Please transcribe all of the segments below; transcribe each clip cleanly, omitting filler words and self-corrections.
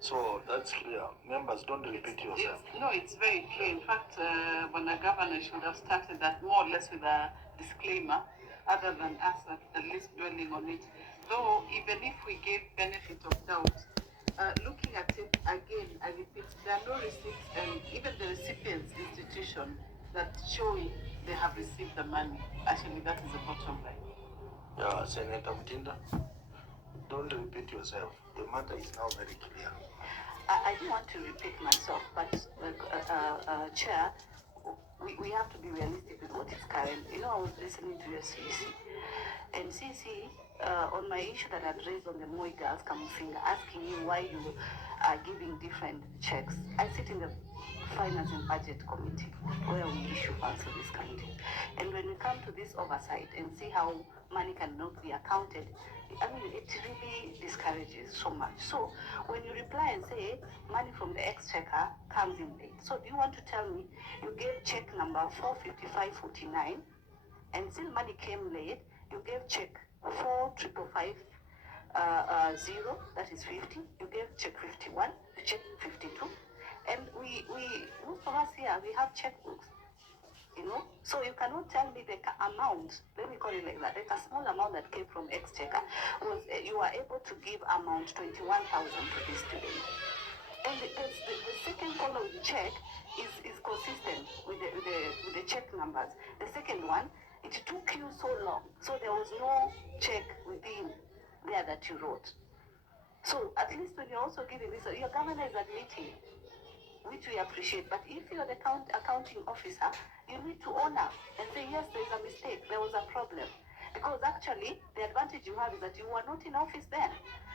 So that's clear. Members, don't repeat yourself. No, it's very clear. In fact, when the governor should have started that more or less with a disclaimer, other than us at least dwelling on it. Though, even if we gave benefit of doubt, looking at it again, I repeat, there are no receipts, and even the recipient's institution that showing they have received the money. Actually, that is the bottom line. Yeah, Senator Mutinda, don't repeat yourself. The matter is now very clear. I don't want to repeat myself, but Chair, we have to be realistic with what is current. You know, I was listening to your CC, and CC, on my issue that I'd raised on the Moi girls Kamusinga, asking you why you are giving different checks. I sit in the Finance and Budget Committee, where we issue funds to this country. And when we come to this oversight and see how money cannot be accounted, I mean, it really discourages so much. So when you reply and say money from the exchequer comes in late, so do you want to tell me you gave check number 45549 and still money came late? You gave check 4555 0, that is 50. You gave check 51, check 52, and we most of us here we have checkbooks. You know, so you cannot tell me the amount, let me call it like that, like a small amount that came from exchequer was you are able to give amount 21,000 to this student. And the second following check is consistent with the check numbers. The second one, it took you so long, so there was no check within there that you wrote. So at least when you're also giving this, your governor is admitting, which we appreciate. But if you're the accounting officer, you need to honor and say, yes, there's a mistake, there was a problem. Because actually, the advantage you have is that you were not in office then.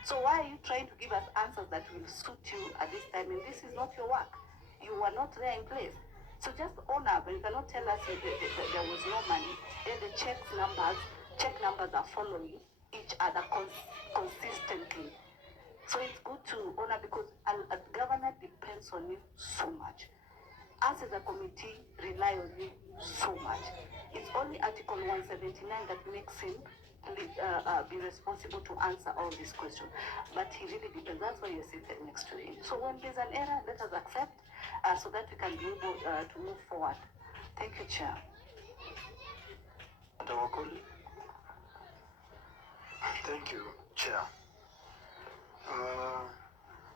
So why are you trying to give us answers that will suit you at this time? And this is not your work. You were not there in place. So just honor, but you cannot tell us that there was no money. And the check numbers are following each other consistently. So it's good to honor because a governor depends on you so much. Us as a committee rely on you so much. It's only Article 179 that makes him be responsible to answer all these questions. But he really depends. That's why you're sitting next to him. So when there's an error, let us accept so that we can be able to move forward. Thank you, Chair. Thank you, Chair. I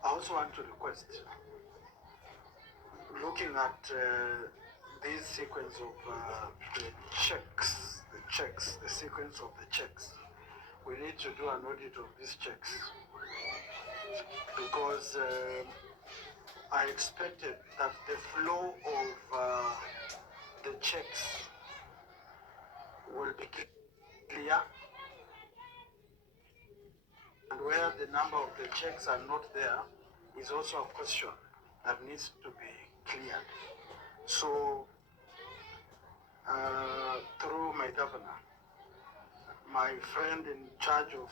also want to request, looking at this sequence of the sequence of the checks, we need to do an audit of these checks because I expected that the flow of the checks will be clear, and where the number of the checks are not there is also a question that needs to be cleared. So through my governor, my friend in charge of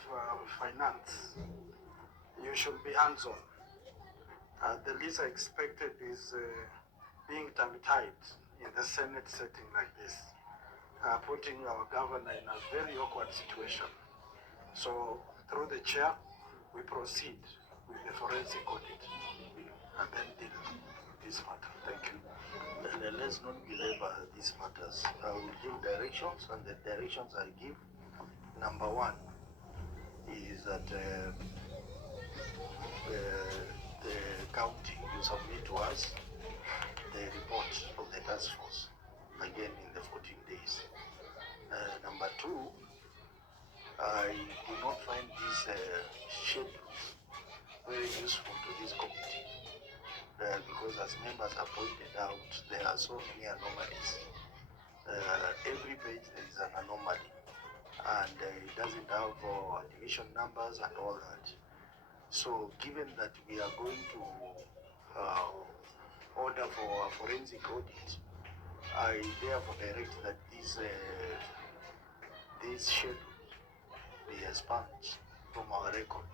finance, you should be hands-on. The least I expected is being tongue-tied in the Senate setting like this, putting our governor in a very awkward situation. So through the chair, we proceed with the forensic audit and then deal with this matter. Thank you. And let's not belabor these matters. I will give directions, and the directions I give, number one, is that the county, you submit to us the report of the task force, again in the 14 days. Number two, I do not find these schedules very useful to this committee because, as members have pointed out, there are so many anomalies. Every page there is an anomaly, and it doesn't have admission numbers and all that. So given that we are going to order for a forensic audit, I therefore direct that these schedules be expunged from our record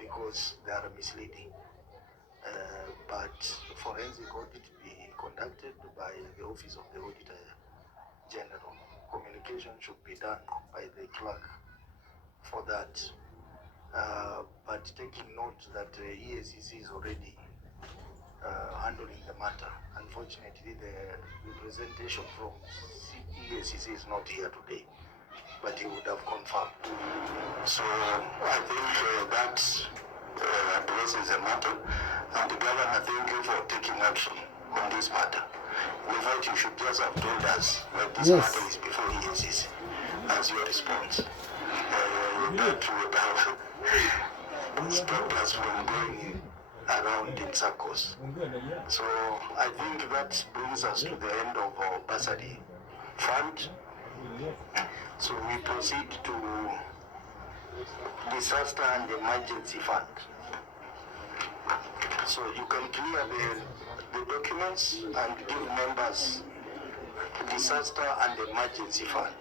because they are misleading. But forensic audit be conducted by the Office of the Auditor General. Communication should be done by the clerk for that. but taking note that EACC is already handling the matter. Unfortunately, the representation from EACC is not here today, but he would have confirmed. So I think that addresses the matter, and the governor, thank you for taking action on this matter. In fact, you should just have told us that this matter is before EACC as your response. That would have stopped us from going around in circles. So I think that brings us to the end of our bursary fund. So we proceed to disaster and emergency fund. So you can clear the documents and give members disaster and emergency fund.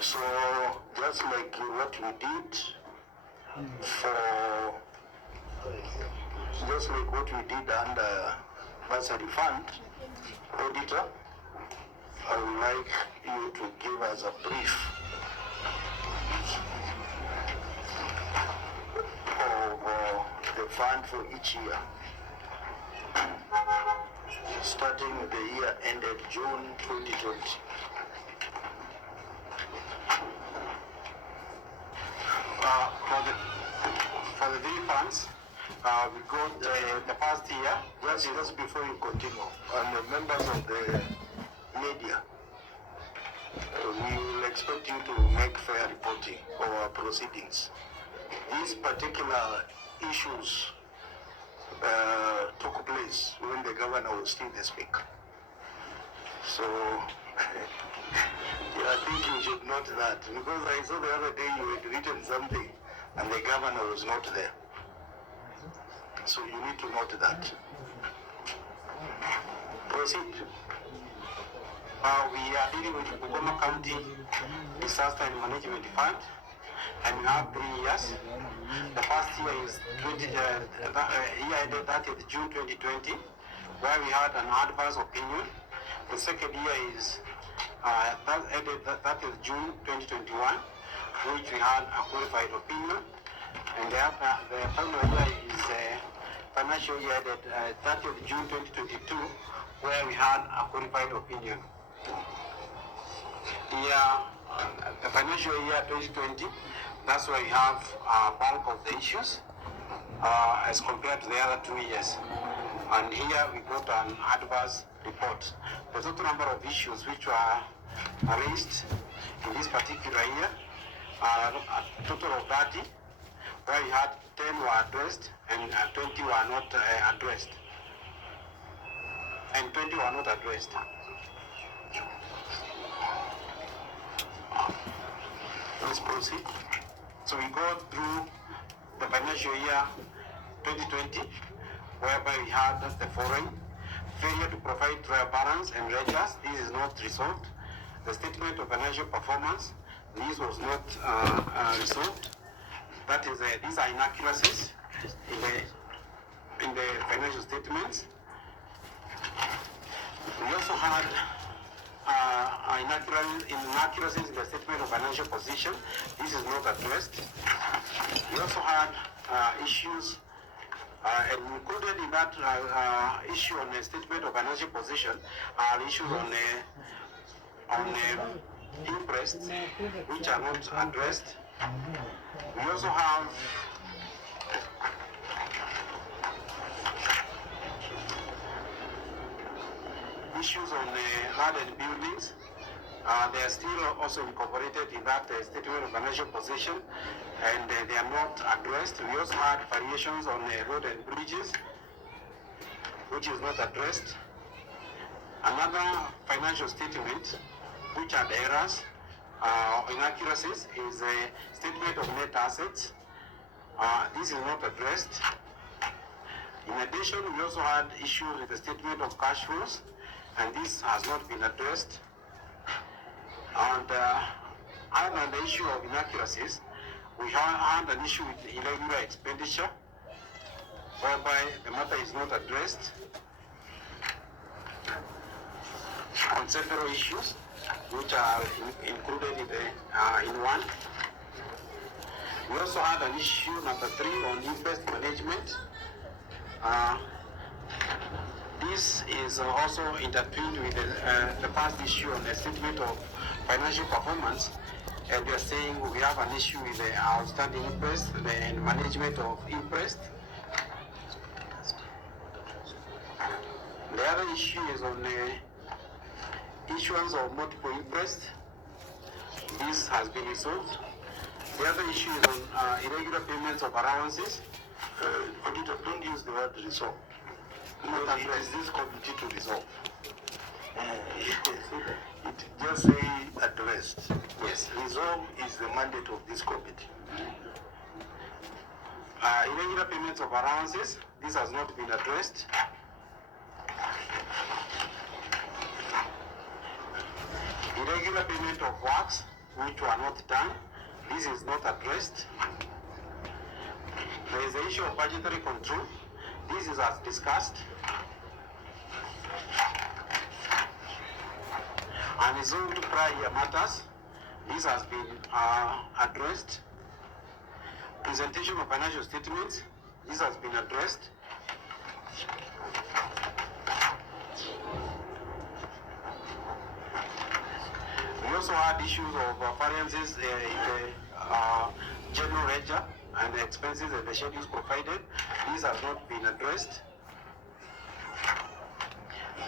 So just like what we did under bursary fund, auditor, I would like you to give us a brief of the fund for each year, starting with the year ended June 2020. For the three funds, we got the past year. Just before you continue, and the members of the media, we will expect you to make fair reporting of our proceedings. These particular issues took place when the governor was still the speaker. So I think you should note that, because I saw the other day you had written something and the governor was not there. So you need to note that. Proceed. We are dealing with Bungoma County Disaster and Management Fund, and we have 3 years. The first year is year ended 30th June 2020, where we had an adverse opinion. The second year is that ended 30th June 2021, which we had a qualified opinion. And the final year is financial year ended 30th June 2022, where we had a qualified opinion. The financial year 2020, that's where we have a bulk of the issues as compared to the other 2 years. And here we got an adverse report. The total number of issues which were raised in this particular year are a total of 30, where we had 10 were addressed and 20 were not addressed. And 20 were not addressed. Let's proceed. So we go through the financial year 2020, whereby we had the following: failure to provide trial balance and ledgers. This is not resolved. The statement of financial performance, this was not resolved. That is, these are inaccuracies in the financial statements. We also had inaccuracies in the statement of financial position. This is not addressed. We also had issues, and included in that issue on the statement of financial position are issues on interest, which are not addressed. We also have issues on land and buildings. They are still also incorporated in that statement of financial position, and they are not addressed. We also had variations on road and bridges, which is not addressed. Another financial statement, which are the errors, inaccuracies, is a statement of net assets. This is not addressed. In addition, we also had issues with the statement of cash flows, and this has not been addressed. And other than the issue of inaccuracies, we had an issue with irregular expenditure, whereby the matter is not addressed. on several issues, which are included in one. We also had an issue number 3 on interest management. This is also intertwined with the first issue on the statement of financial performance. And we are saying we have an issue with the outstanding interest and management of interest. The other issue is on the issuance of multiple interest. This has been resolved. The other issue is on irregular payments of allowances. Auditor, don't use the word resolve. Not It addressed. is this committee to resolve. It just say addressed. Yes. Resolve is the mandate of this committee. Irregular payments of allowances. This has not been addressed. Irregular payment of works which were not done. This is not addressed. There is the issue of budgetary control. This is as discussed. Unresolved prior year matters. This has been addressed. Presentation of financial statements. This has been addressed. We also had issues of variances in the general ledger and the expenses and the schedules provided. These have not been addressed.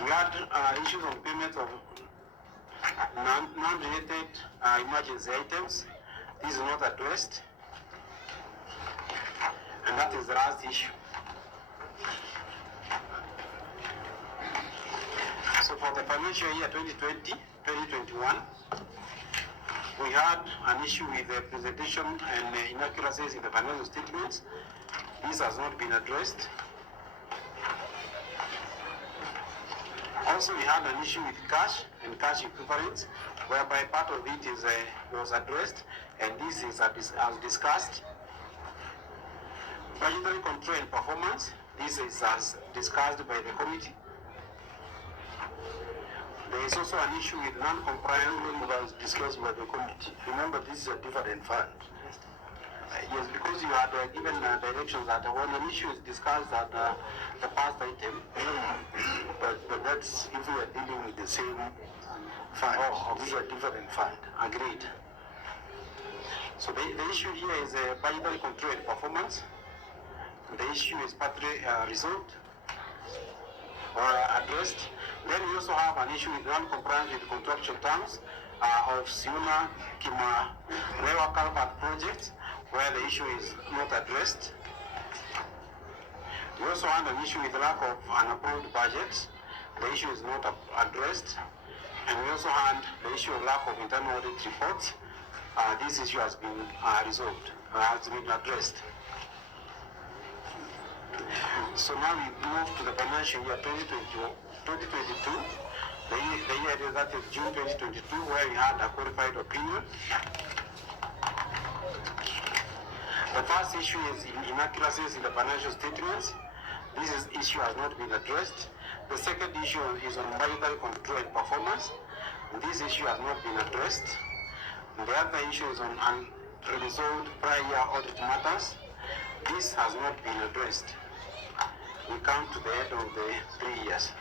We had issues on payment of non-related emergency items. This is not addressed. And that is the last issue. So for the financial year 2020-2021, we had an issue with the presentation and inaccuracies in the financial statements. This has not been addressed. Also, we had an issue with cash and cash equivalents, whereby part of it was addressed, and this is as discussed. Budgetary control and performance, this is as discussed by the committee. There is also an issue with non-compliance Was discussed by the committee. Remember, this is a different fund. Yes, because you had given directions that when an issue is discussed at the past item, But that's if we are dealing with the same fund. Oh, okay. This is a different fund. agreed. So the issue here is budgetary control and performance. The issue is partly resolved or addressed. Then we also have an issue with non-compliance with contractual terms of Siuna Kima Rewa Calvert project, where the issue is not addressed. We also had an issue with the lack of an approved budget. The issue is not addressed. And we also had the issue of lack of internal audit reports. This issue has been resolved, has been addressed. So now we move to the financial year 2022, the year that is June 2022, where we had a qualified opinion. The first issue is inaccuracies in the financial statements. This issue has not been addressed. The second issue is on budgetary control and performance. This issue has not been addressed. The other issue is on unresolved prior year audit matters. This has not been addressed. We come to the end of the 3 years.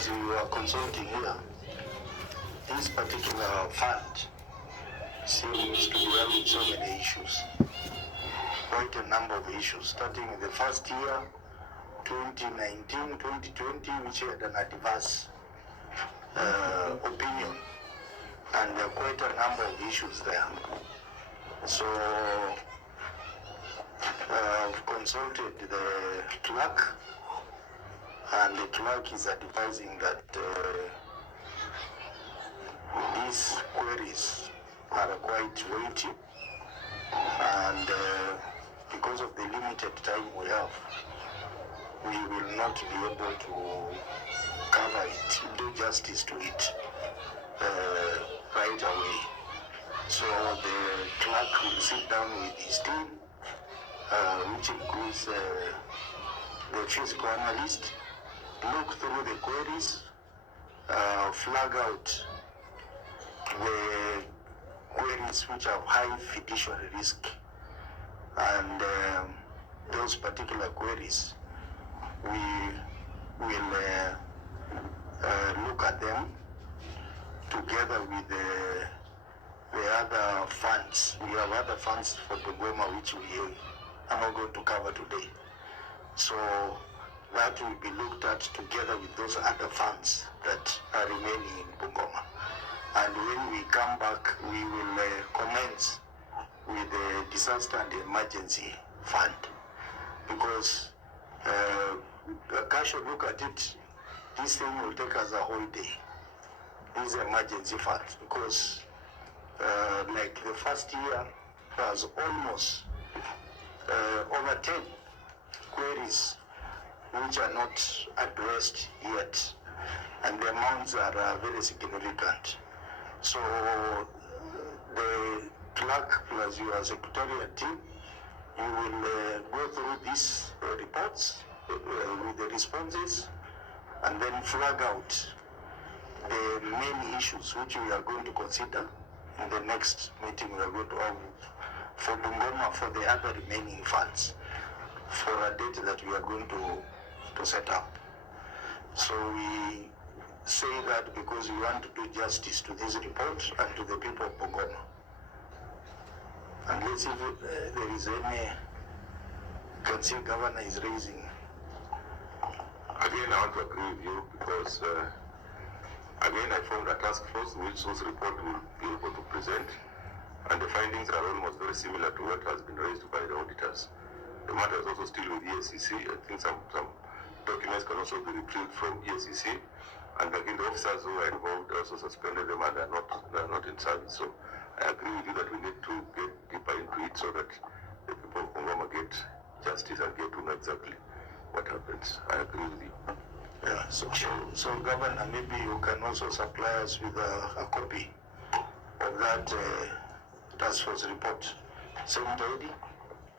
as you are consulting here, this particular fund seems to deal with so many issues, quite a number of issues, starting with the first year, 2019, 2020, which had an adverse opinion, and there are quite a number of issues there. So I've consulted the clerk, and the clerk is advising that these queries are quite weighty, and because of the limited time we have, we will not be able to cover it, do justice to it right away. So the clerk will sit down with his team, which includes the physical analyst, look through the queries, flag out the queries which have high fiduciary risk, and those particular queries, we will look at them together with the other funds. We have other funds for Bungoma which we are not going to cover today. So that will be looked at together with those other funds that are remaining in Bungoma. And when we come back, we will commence with the disaster and emergency fund, because a casual look at it, this thing will take us a whole day, these emergency funds, because like the first year was almost over 10 queries which are not addressed yet, and the amounts are very significant. So the clerk plus your secretariat team, you will go through these reports with the responses, and then flag out the main issues which we are going to consider in the next meeting we are going to have for Bungoma, for the other remaining funds, for a date that we are going to set up. So we say that because we want to do justice to this report and to the people of Bungoma. And let's see if there is any concern governor is raising. Again, I want to agree with you, because again, I formed a task force which those report will be able to present, and the findings are almost very similar to what has been raised by the auditors. The matter is also still with EACC. I think some documents can also be retrieved from EACC, and again, the officers who are involved also suspended them and are not in service. So I agree with you that we need to get deeper into it so that the people of Bungoma get justice and get to know exactly what happens. I agree with you. Yeah, so Governor, maybe you can also supply us with a copy of that task force report. Senator Eddy?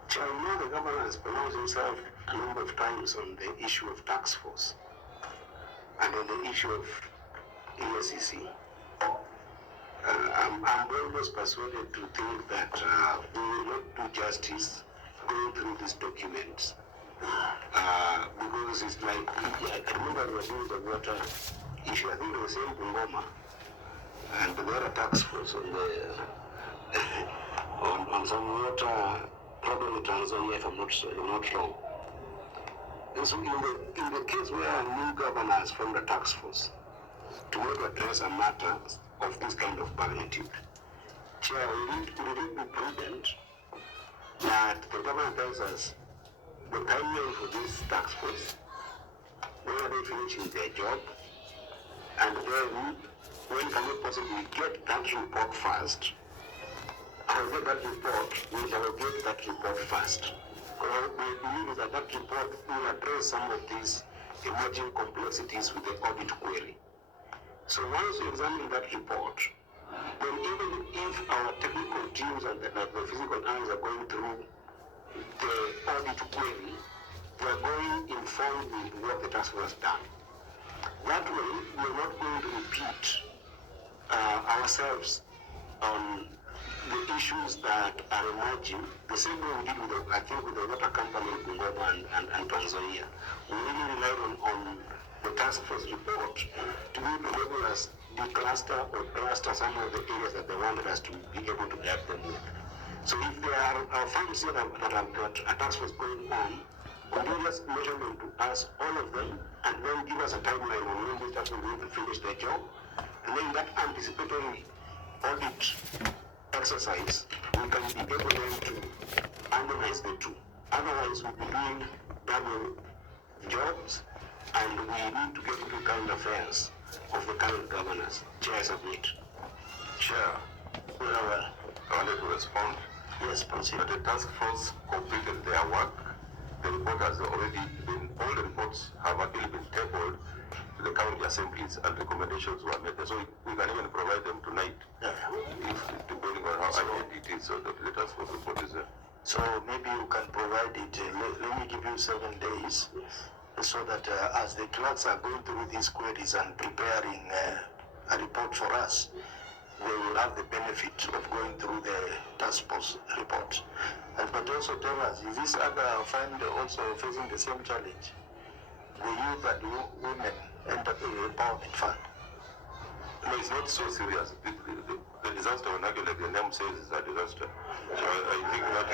Chair, I know the governor has pronounced himself a number of times on the issue of task force and on the issue of EACC. I'm almost persuaded to think that we will not do justice going through these documents. Because it's like, I remember we were doing the water issue. I think it was in Bungoma, and there are task force on the on some water problem in Tanzania, if I'm not wrong. And so in the case where a new governor has formed a task force to address a matter of this kind of magnitude, Chair, would it be prudent that the government tells us the timeline for this task force, when are they finishing their job, and then when can we possibly get that report first? I'll get that report, we shall get that report first. Because we believe that that report will address some of these emerging complexities with the audit query. So once we examine that report, then even if our technical teams and the physical analysts are going through the audit query, we are going informed with what the task force has done. That way, we are not going to repeat ourselves on the issues that are emerging, the same way we did with the water company in Bungoma and Tanzania. We really relied on the task force report to be able to enable us decluster or cluster some of the areas that they wanted us to be able to help them with. So if there are funds here that have got a task force going on, could you just measure them to us, all of them, and then give us a timeline on when these task force are going to finish their job? And then that anticipatory audit exercise, we can be able then to harmonize the two. Otherwise, we'll be doing double jobs, and we need to get into current affairs of the current governors. Chair, submit. Chair, Well, I wanted to respond. yes, proceed. But the task force completed their work. The report has already been, all the reports have actually been tabled to the county assemblies and recommendations were made. So we can even provide them tonight, if depending on how urgent it is, so that the task force report is there. So maybe you can provide it, let me give you 7 days, so that as the clerks are going through these queries and preparing a report for us, they will have the benefit of going through the task force report. But also tell us, is this other fund also facing the same challenge? The Youth and Women Empowerment Fund. No, it's not so serious. The disaster, when actually the name says is a disaster. So I think that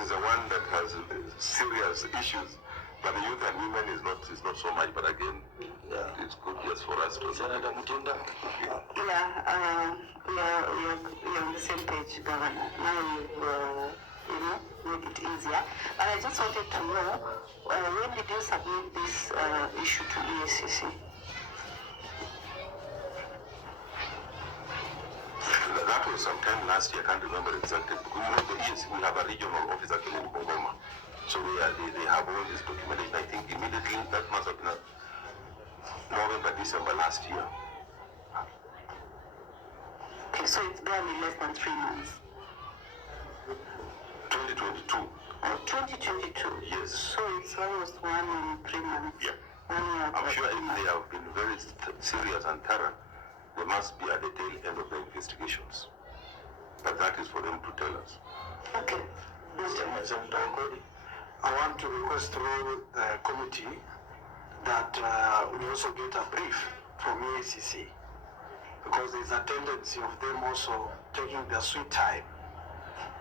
is the one that has serious issues. But the youth and women is not so much. But again, it's good just for us to. Yeah, we are on the same page, Governor. Now make it easier. But I just wanted to know, when did you submit this issue to EACC? That was sometime last year. I can't remember exactly. Because the EACC, we have a regional office actually in Bungoma. So they have all this documentation. I think immediately, that must have been November, December last year. Okay, so it's barely less than 3 months. 2022. Oh, 2022? Yes. So it's almost 1 and 3 months. Yeah. 1 year. I'm sure if they have been very serious and thorough, they must be at the tail end of the investigations. But that is for them to tell us. Okay. Mr. Ndangori, I want to request through the committee that we also get a brief from EACC, because there's a tendency of them also taking their sweet time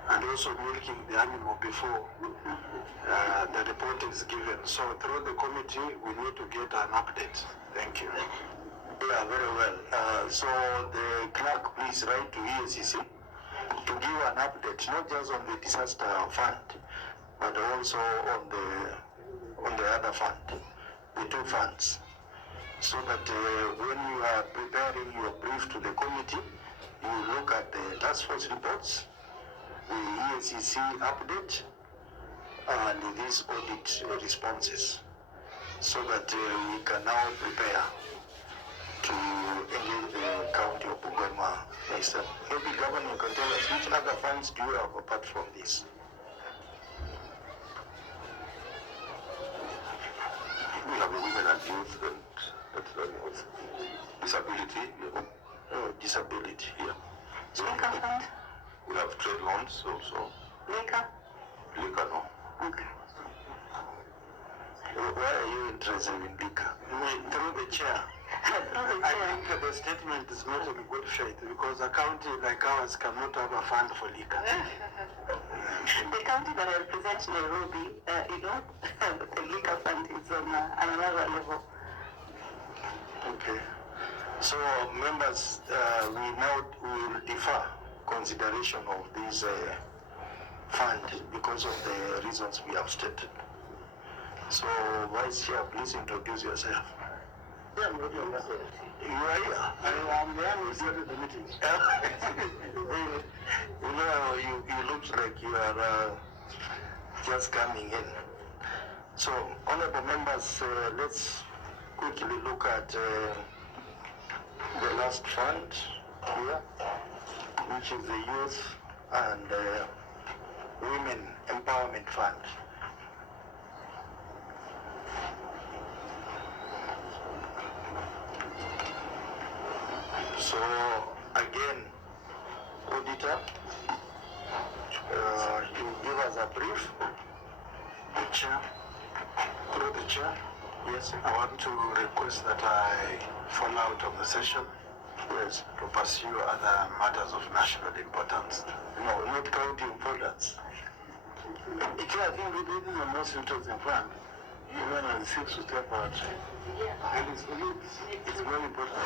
and also milking the animal before the report is given. So through the committee, we need to get an update. Thank you. Yeah, very well. So the clerk, please write to EACC to give an update, not just on the disaster fund, but also on the other fund, the 2 funds, so that when you are preparing your brief to the committee, you look at the task force reports, the EACC update, and these audit responses, so that we can now prepare to engage the county of Bungoma. Maybe Governor, you can tell us which other funds do you have apart from this? We have the women and youth and disability. Yeah. Oh, disability. Yeah. Liquor fund? We have trade loans also. Liquor? Liquor, no. Okay. Why are you interested in liquor? Through the chair. I think the statement is not in good faith, because a county like ours cannot have a fund for liquor. The county that I represent, Nairobi, the liquor fund is on another level. Okay. So members, we now will defer consideration of this fund because of the reasons we have stated. So Vice Chair, please introduce yourself. Yeah, I'm ready. You are here. I am there. We started the meeting. You look like you are just coming in. So, honorable members, let's quickly look at the last fund here, which is the Youth and Women Empowerment Fund. So again, auditor, you give us a brief, the chair, through the chair. Yes, I want to request that I fall out of the session. Yes, to pursue other matters of national importance. No, not county importance. Actually, I think this is the most interesting one. Even on the 6th to step out. And it's for you. It's very important.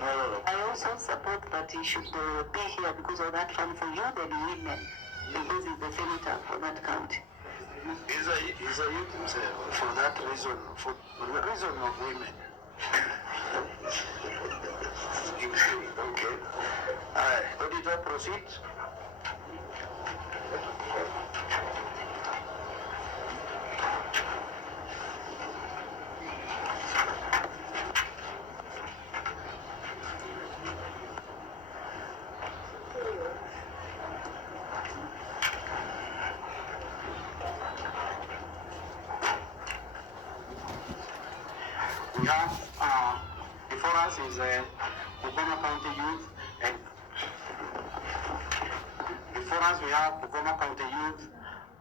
No. I also support that he should be here because of that fund for youth and women, because he's the senator for that county. He's a youth himself for that reason, for the reason of women. Okay. Auditor, proceed. We have before us is Bungoma County Youth, and before us we have Bungoma County Youth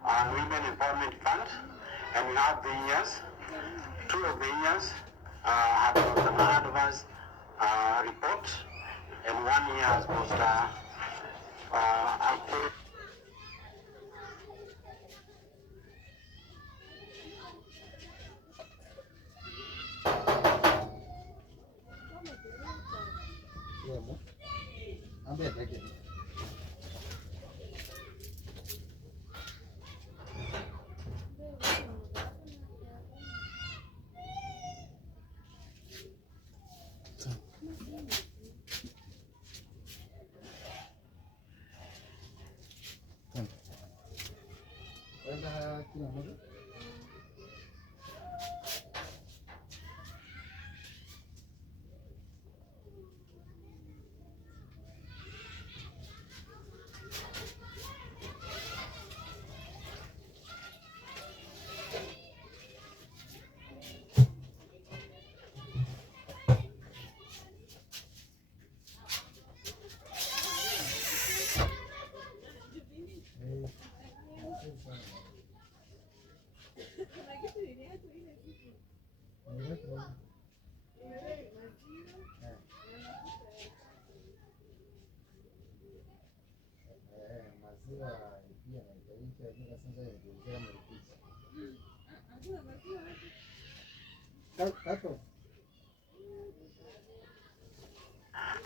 and Women Empowerment Fund, and we have the years. Two of the years have got an adverse report, and 1 year has got a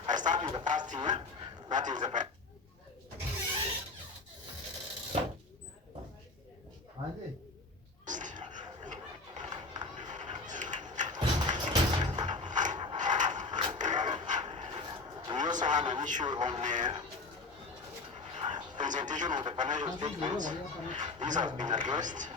I start with the first year, that is the we also have an issue on the presentation of the financial statements. This has been addressed.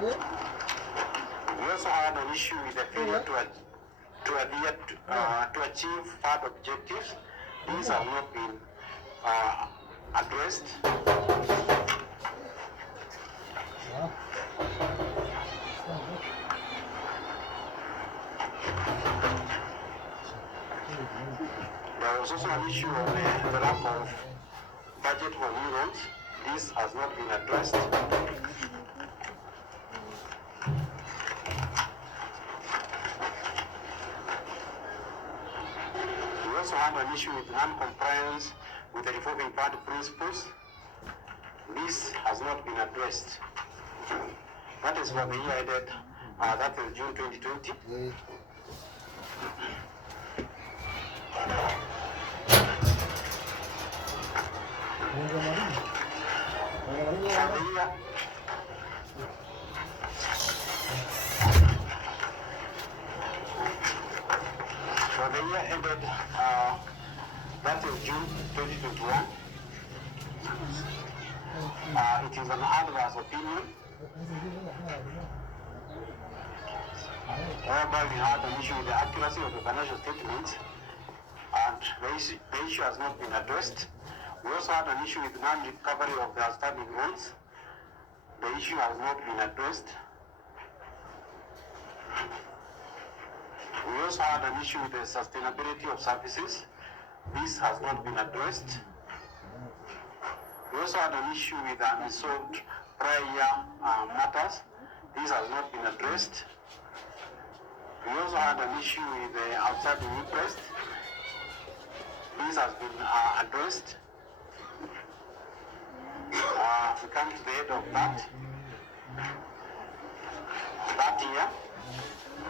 We also had an issue with the failure to achieve FAD objectives. These have not been addressed. There was also an issue on the lack of budget for new roads. This has not been addressed. We also had an issue with non-compliance with the revolving fund principles. This has not been addressed. That is for the year ended, that is June 2020. For the year ended, that is June 2021. It is an adverse opinion, whereby we had an issue with the accuracy of the financial statements, and the issue has not been addressed. We also had an issue with non-recovery of the outstanding loans. The issue has not been addressed. We We also had an issue with the sustainability of services. This has not been addressed. We also had an issue with unresolved prior year matters. This has not been addressed. We also had an issue with the outstanding interest. This has been addressed. We come to the end of that year.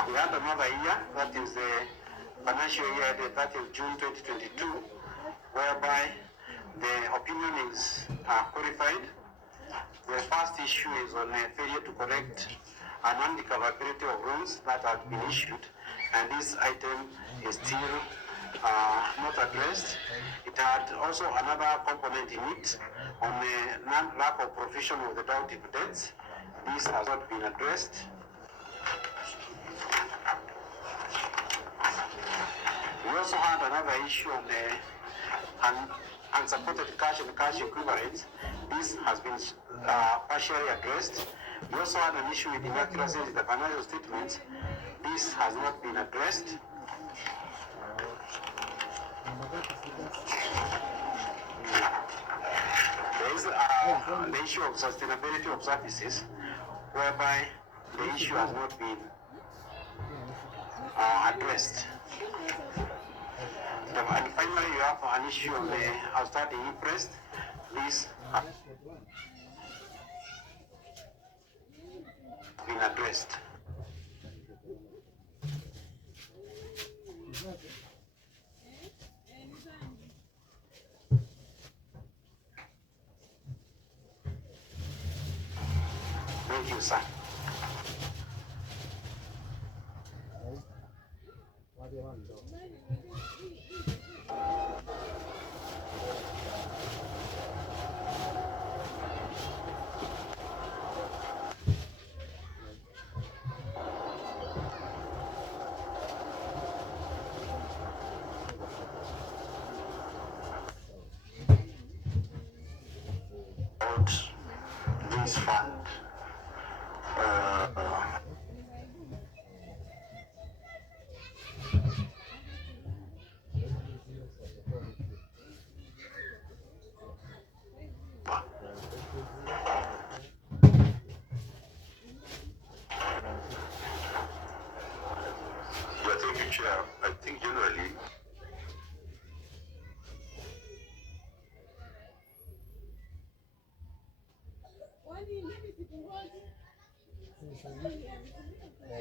We had another year, that is the financial year, the 30th June 2022, whereby the opinion is qualified. The first issue is on failure to correct an undiscoverability of rules that had been issued, and this item is still not addressed. It had also another component in it on the lack of provision of the doubt dividends. This has not been addressed. We also had another issue on the unsupported cash and cash equivalents. This has been partially addressed. We also had an issue with inaccuracies in the financial statements. This has not been addressed. There is the issue of sustainability of services, whereby the issue has not been addressed. And finally, you have an issue on the outstanding interest. This has been addressed. Thank you, sir. This fund. Thank you, Chair. I think generally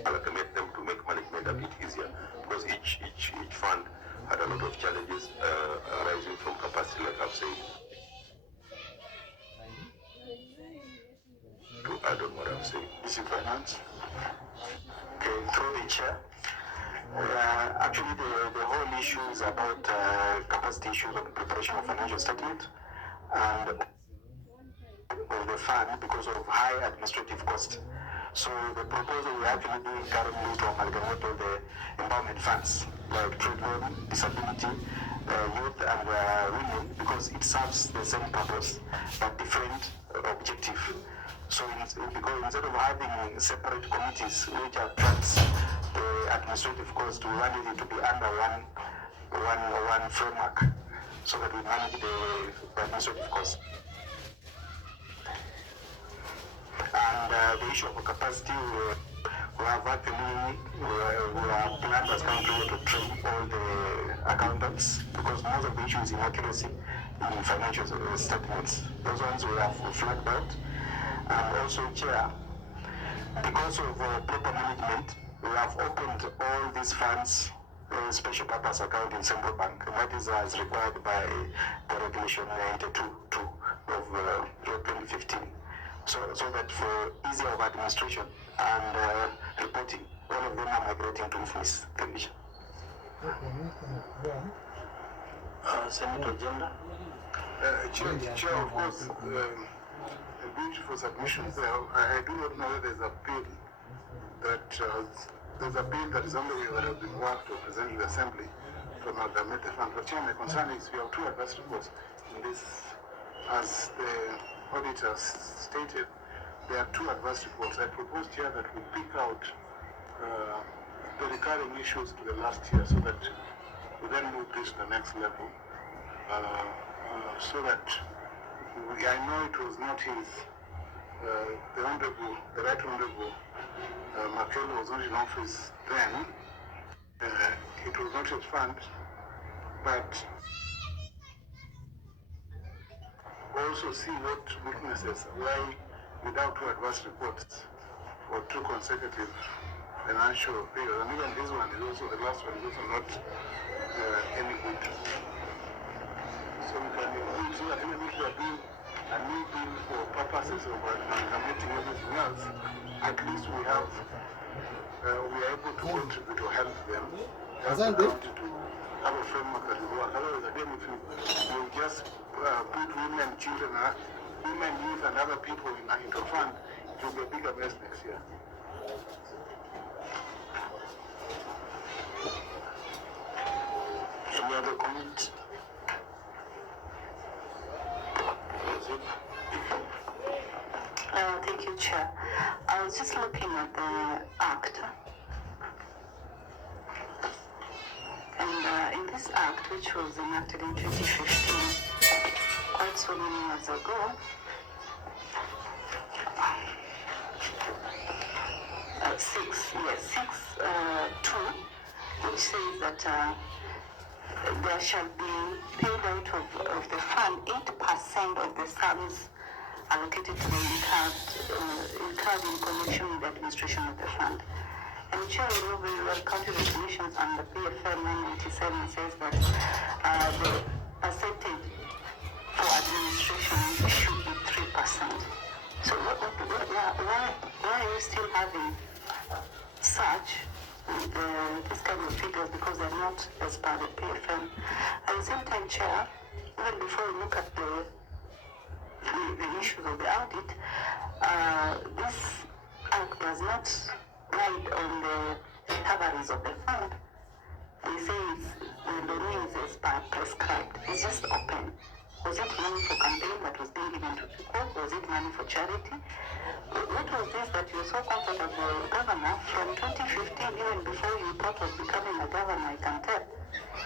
allocate them to make management a bit easier, because each fund had a lot of challenges arising from capacity, like I've said. To add on what I'm saying, This is finance. Okay, through the chair. Actually, the whole issue is about capacity issues on the preparation of financial statement and of the fund because of high administrative cost. So the proposal we're actually doing currently is to amalgamate all the empowerment funds like trade loan, disability, youth and women, because it serves the same purpose but different objective. So because instead of having separate committees which attracts the administrative cost, we wanted it to be under one framework so that we manage the administrative cost. And the issue of capacity, we have actually we have planned as country to train all the accountants, because most of the issues is inaccuracy in financial statements. Those ones we have flagged out. And also, Chair, because of proper management, we have opened all these funds special purpose account in Central Bank, and that is as required by the regulation 82 of 2015. So that for ease of administration and reporting, all of them are migrating to IFMIS. Thank you. Senator Agenda. Chair, of course, a beautiful submission there. I do not know that there's a bill that is on the way that has been worked or presented to the Assembly to amalgamate the fund. But Chair, my concern is we have two adverse reports in this. As the auditor stated, there are two adverse reports. I propose, Chair, that we pick out very recurring issues to the last year so that we then move this to the next level. So that I know it was not his, the Right Honorable Makelo was not in office then. It was not his fund, but also see what witnesses, why without two adverse reports for 2 consecutive financial periods. And even this one is also, the last one is also not any good. So we can include, so that even if we are doing a new bill for purposes of amalgamating everything else, at least we have, we are able to contribute to help them, help the county to have a framework that will work. Otherwise, again, if you just put women, children, women, youth, and other people into a fund, it will be a bigger mess next year. Any other comments? Thank you, Chair. I was just looking at the Act. And in this Act, which was enacted in 2015, quite so many years ago, six, 2, which says that there shall be paid out of the fund 8% of the sums allocated to the incurred in connection with the administration of the fund. And Chair, you know very well, county regulations under PFM 997 says that the percentage for administration should be 3%. So why are you still having such this kind of figures, because they're not as per the PFM? At the same time, Chair, even before we look at the issues of the audit, this act does not ride on the recoveries of the fund. They say the loan is as per prescribed. It's just open. Was it money for campaign that was being given to people? Was it money for charity? What was this that you're so comfortable, Governor, from 2015, even before you thought of becoming a governor? I can tell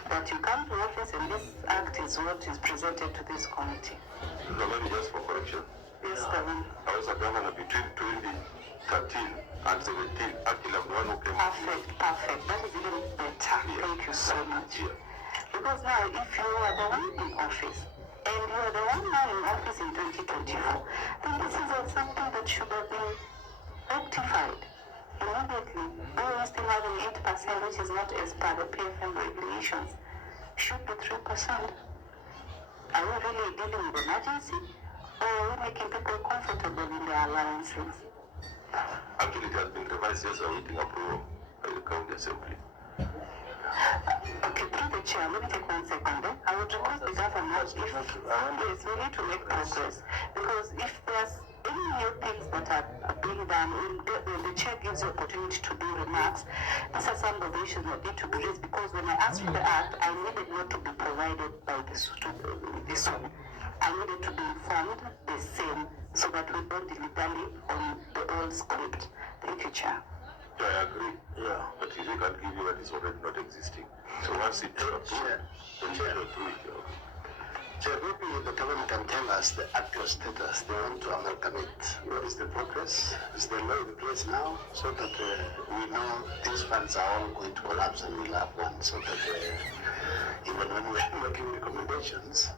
that you come to office and this act is what is presented to this committee. Governor, just for correction. Yes, Governor. I was a governor between 2013 and 17 until I'm the one who came. Perfect. That is even better. Yeah. Thank you so much. Yeah. Because now, if you are the one in office, and you are the one now in office in 2024, then this is something that should have been rectified immediately. We're still having 8%, which is not as per the PFM regulations. Should be 3%. Are we really dealing with emergency, or are we making people comfortable in their allowances? Actually, it has been revised, yes, awaiting approval by the county assembly. Okay, through the chair, let me take 1 second. I would request the governor, if yes, we need to make progress, because if there's any new things that are being done, when the chair gives you opportunity to do remarks, these are some of the issues that need to be raised, because when I asked for the act, I needed not to be provided by this one. I needed to be informed the same, so that we don't dilly-dally on the old script. Thank you, Chair. Yeah, I agree. Yeah, but if they can't give you what is already not existing. So once it approved, then you go through it. Chair, maybe the government can tell us the actual status. They want to amalgamate. What is the progress? Is the law in place now, so that we know these funds are all going to collapse and we'll have one, so that even when we are making recommendations,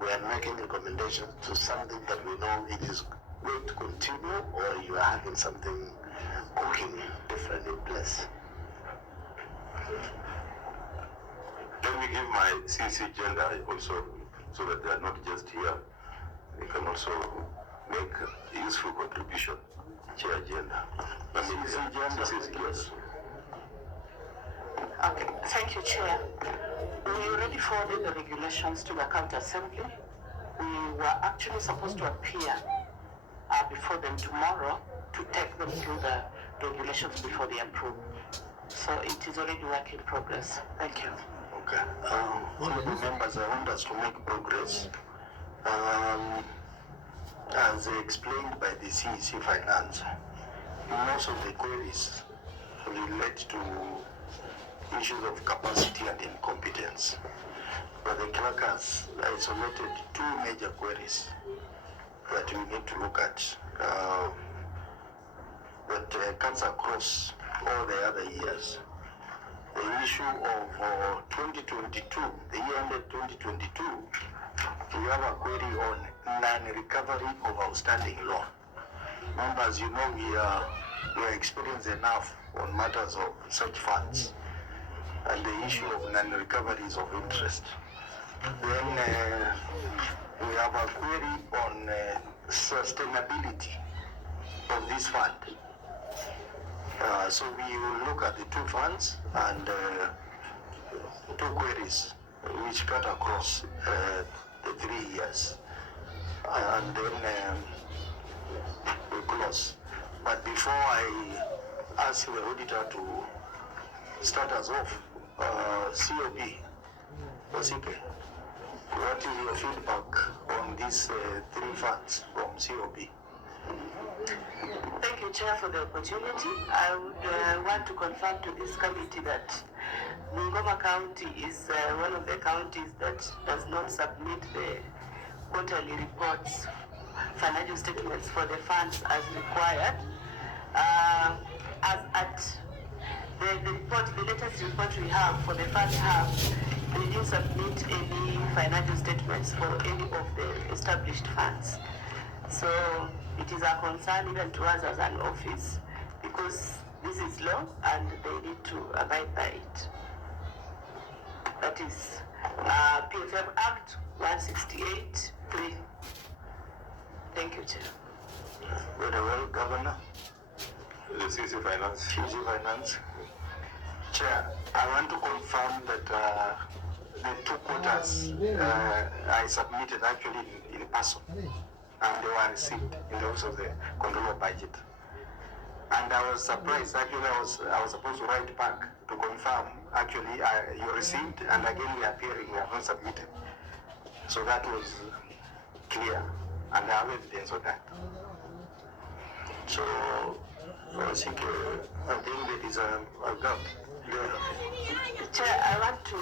we are making recommendations to something that we know it is going to continue, or you are having something cooking different in place. Let me give my CC agenda also, so that they are not just here. They can also make a useful contribution. Chair agenda. CC agenda. Okay, thank you, Chair. We already forwarded the regulations to the county assembly. We were actually supposed to appear before them tomorrow to take them through the regulations before they approve. So it is already work in progress. Thank you. Okay. Honorable members, I want us to make progress. As explained by the CEC Finance, most of the queries relate to issues of capacity and incompetence. But the clerk has isolated two major queries that we need to look at that cuts across all the other years. The issue of 2022, the year ended 2022, we have a query on non-recovery of outstanding loan. Members, you know we are experienced enough on matters of such funds and the issue of non-recoveries of interest. Then we have a query on sustainability of this fund. So we will look at the two funds and two queries which cut across the 3 years. And then we close. But before I ask the auditor to start us off, COP, Lusaka, what is your feedback on these three funds from COP? Thank you, Chair, for the opportunity. I would want to confirm to this committee that Bungoma County is one of the counties that does not submit the quarterly reports, financial statements for the funds as required. As at the report, the latest report we have for the first half, they didn't submit any financial statements for any of the established funds. So it is a concern even to us as an office because this is law and they need to abide by it. That is PFM Act 168(3). Thank you, Chair. Very well, Governor. The CC Finance. CC Finance. Chair, I want to confirm that the two quotas I submitted actually in person. And they were received in the office of the control of budget. And I was surprised, actually I was supposed to write back to confirm, actually you received and again we are appearing, we have not submitted. So that was clear and I have evidence of that. So I think there is a gap there. Chair, I want to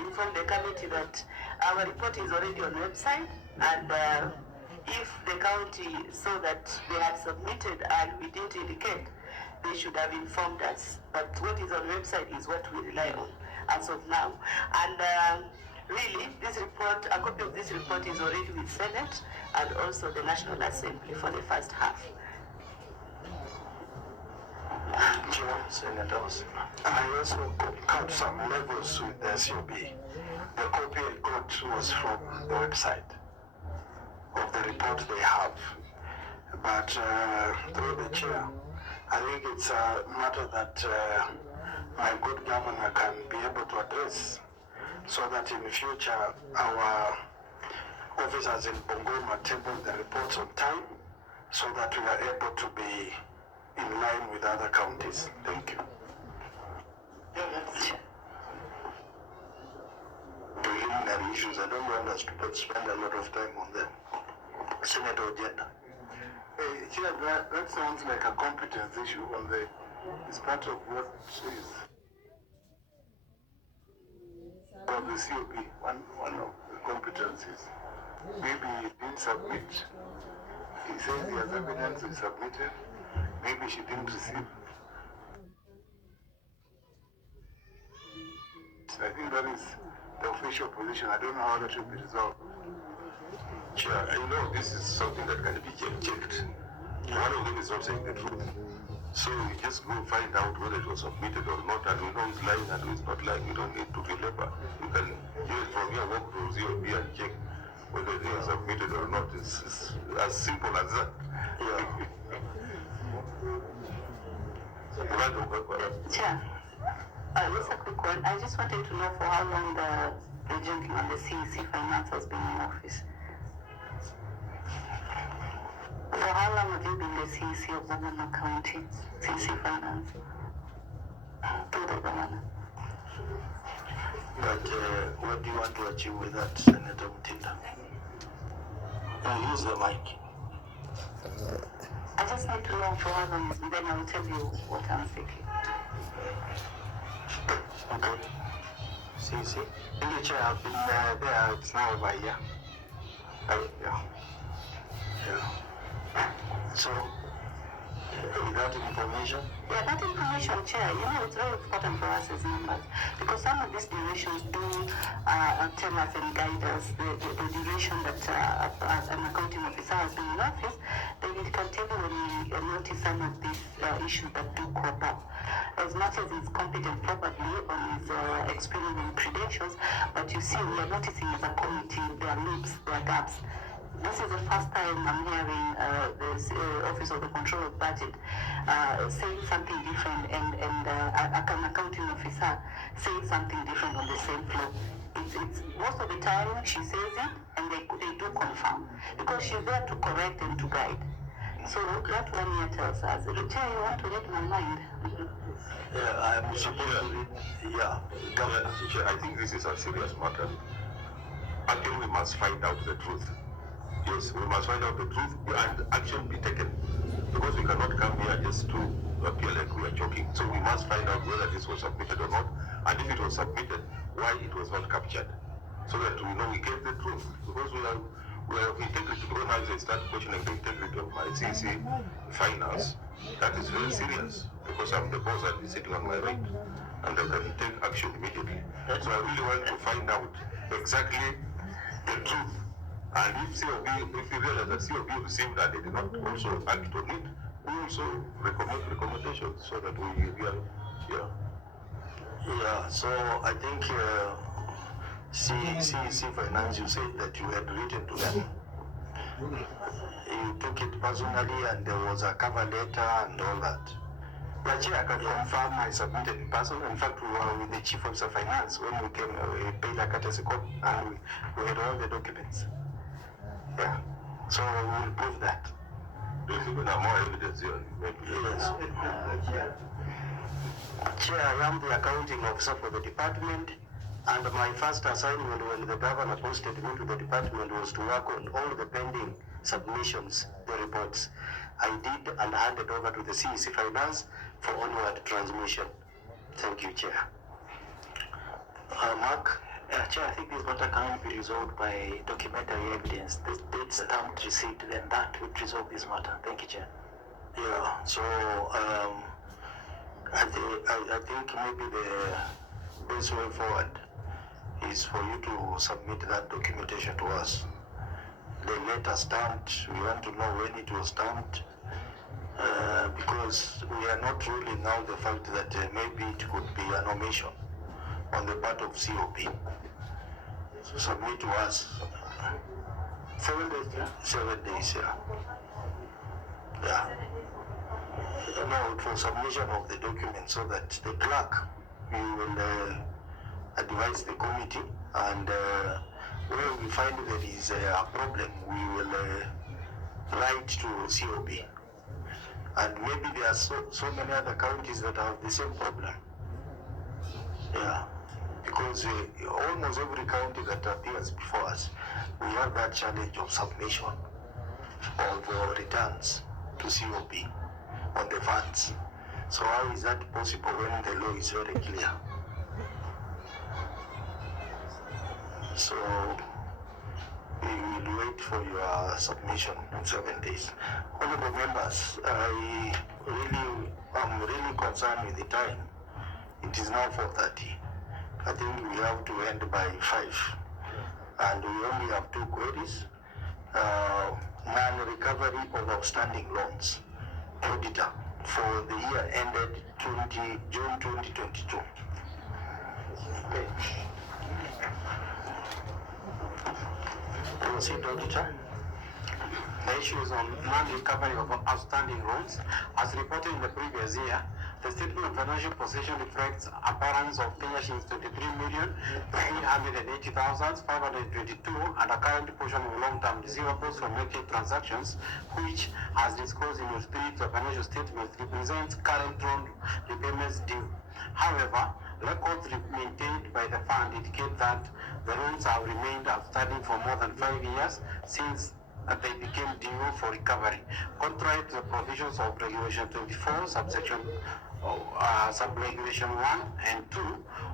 inform the committee that our report is already on the website and if the county saw that they had submitted and we didn't indicate, they should have informed us. But what is on the website is what we rely on as of now. And really, this report, a copy of this report is already with Senate and also the National Assembly for the first half. Chair, Senators, I also cut some levels with the COB. The copy I got was from the website of the report they have. But through the chair, I think it's a matter that my good governor can be able to address so that in the future our officers in Bungoma table the reports on time so that we are able to be in line with other counties. Thank you. Preliminary issues, I don't want us to spend a lot of time on them. Senator Agenda. Chair, that sounds like a competence issue on the, it's part of what is of the COP, one of the competencies. Maybe he didn't submit. He says he has evidence he submitted. Maybe she didn't receive. I think that is the official position. I don't know how that should be resolved. Chair, I know this is something that can be checked. One of them is not saying the truth. So we just go find out whether it was submitted or not, and we know who's lying and who's not lying. We don't need to relabor. You can just from here walk to COB and check whether they are submitted or not. It's as simple as that. Yeah. Chair, just a quick one. I just wanted to know for how long the gentleman, the CEC Finance, has been in office. For how long have you been the CEC of Bungoma County, CEC Finance? To the governor. But what do you want to achieve with that, Senator Mutinda? Use the mic. I just need to know for how long, then I will tell you what I'm thinking. Okay. See. In the chair, I've been there, it's now over a year. Yeah. So, with that information, Yeah, that information, Chair, it's very important for us as members because some of these durations do tell us and guide us the duration that an accounting officer has been in office. Then it can tell you when we notice some of these issues that do crop up. As much as he's competent probably on his experience and credentials, but you see, we are noticing as a committee, there are loops, there are gaps. This is the first time I'm hearing the Office of the Control of Budget saying something different and an accounting officer saying something different on the same floor. It's most of the time she says it and they do confirm because she's there to correct and to guide. So that one here tells us, Chair, you want to read my mind? I am supposed to read. Governor. I think this is a serious matter. Actually, we must find out the truth. Yes, we must find out the truth and action be taken. Because we cannot come here just to appear like we are joking. So we must find out whether this was submitted or not, and if it was submitted, why it was not captured. So that we know we get the truth. Because we are of integrity. Because now they start questioning the integrity of my CC finance. That is very serious. Because I'm the boss and is sitting on my right. And I can take action immediately. So I really want to find out exactly the truth. And if we realize that COB received and they did not also act on it, we also recommend recommendations so that we are, So I think CEC Finance, you said that you had written to them. You took it personally and there was a cover letter and all that. The Chair, I can confirm I submitted in person. In fact, we were with the Chief Officer of Finance when we came, we paid a courtesy call and we had all the documents. Yeah, so we will prove that. there's even more evidence here. Yes. Chair, I am the accounting officer for the department, and my first assignment when the governor posted me to the department was to work on all the pending submissions, the reports. I did and handed over to the CEC Finance for onward transmission. Thank you, Chair. Mark? Chair, I think this matter can be resolved by documentary evidence. The date stamped receipt, then that would resolve this matter. Thank you, Chair. Yeah, so I think maybe the best way forward is for you to submit that documentation to us. The letter stamped, we want to know when it was stamped, because we are not ruling out the fact that maybe it could be an omission on the part of COP. So submit to us. 7 days, yeah? 7 days, yeah. No, for submission of the document so that the clerk will advise the committee, and when we find there is a problem, we will write to COP. And maybe there are so many other counties that have the same problem. Yeah, because almost every county that appears before us, we have that challenge of submission of returns to COP on the funds. So how is that possible when the law is very clear? So we will wait for your submission in 7 days. Honorable members, I'm really concerned with the time. It is now 4:30. I think we have to end by 5. And we only have 2 queries. Non-recovery of outstanding loans. Auditor for the year ended June 2022. Okay. Proceed, Auditor. The issue is on non-recovery of outstanding loans. As reported in the previous year, the statement of financial position reflects a balance of Kenya shillings 23,380,522 and a current portion of long-term receivables from making transactions, which, as disclosed in your financial statements, represents current loan repayments due. However, records maintained by the fund indicate that the loans have remained outstanding for more than 5 years since they became due for recovery, contrary to the provisions of Regulation 24, subsection sub-regulation 1 and 2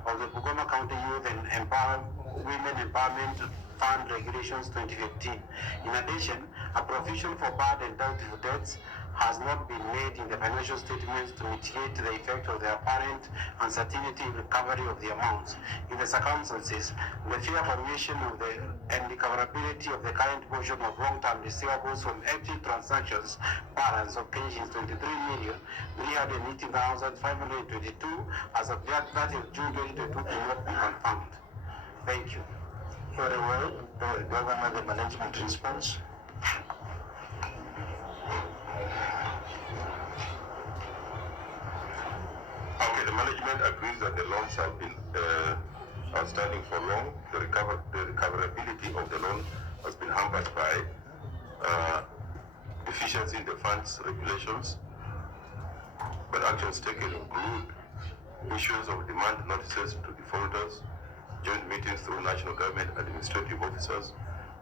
of the Bungoma County Youth and Women Empowerment Fund Regulations 2015. In addition, a provision for bad and doubtful debts has not been made in the financial statements to mitigate the effect of the apparent uncertainty in recovery of the amounts. In the circumstances, the fair valuation of the and recoverability of the current portion of long-term receivables from active transactions balance of pensions 23,380,522 as of 30th June 2022 cannot be confirmed. Thank you. Very well. Governor, the management response. Okay, the management agrees that the loans have been outstanding for long. The recoverability of the loan has been hampered by deficiency in the fund's regulations, but actions taken include issues of demand notices to defaulters, joint meetings through national government administrative officers,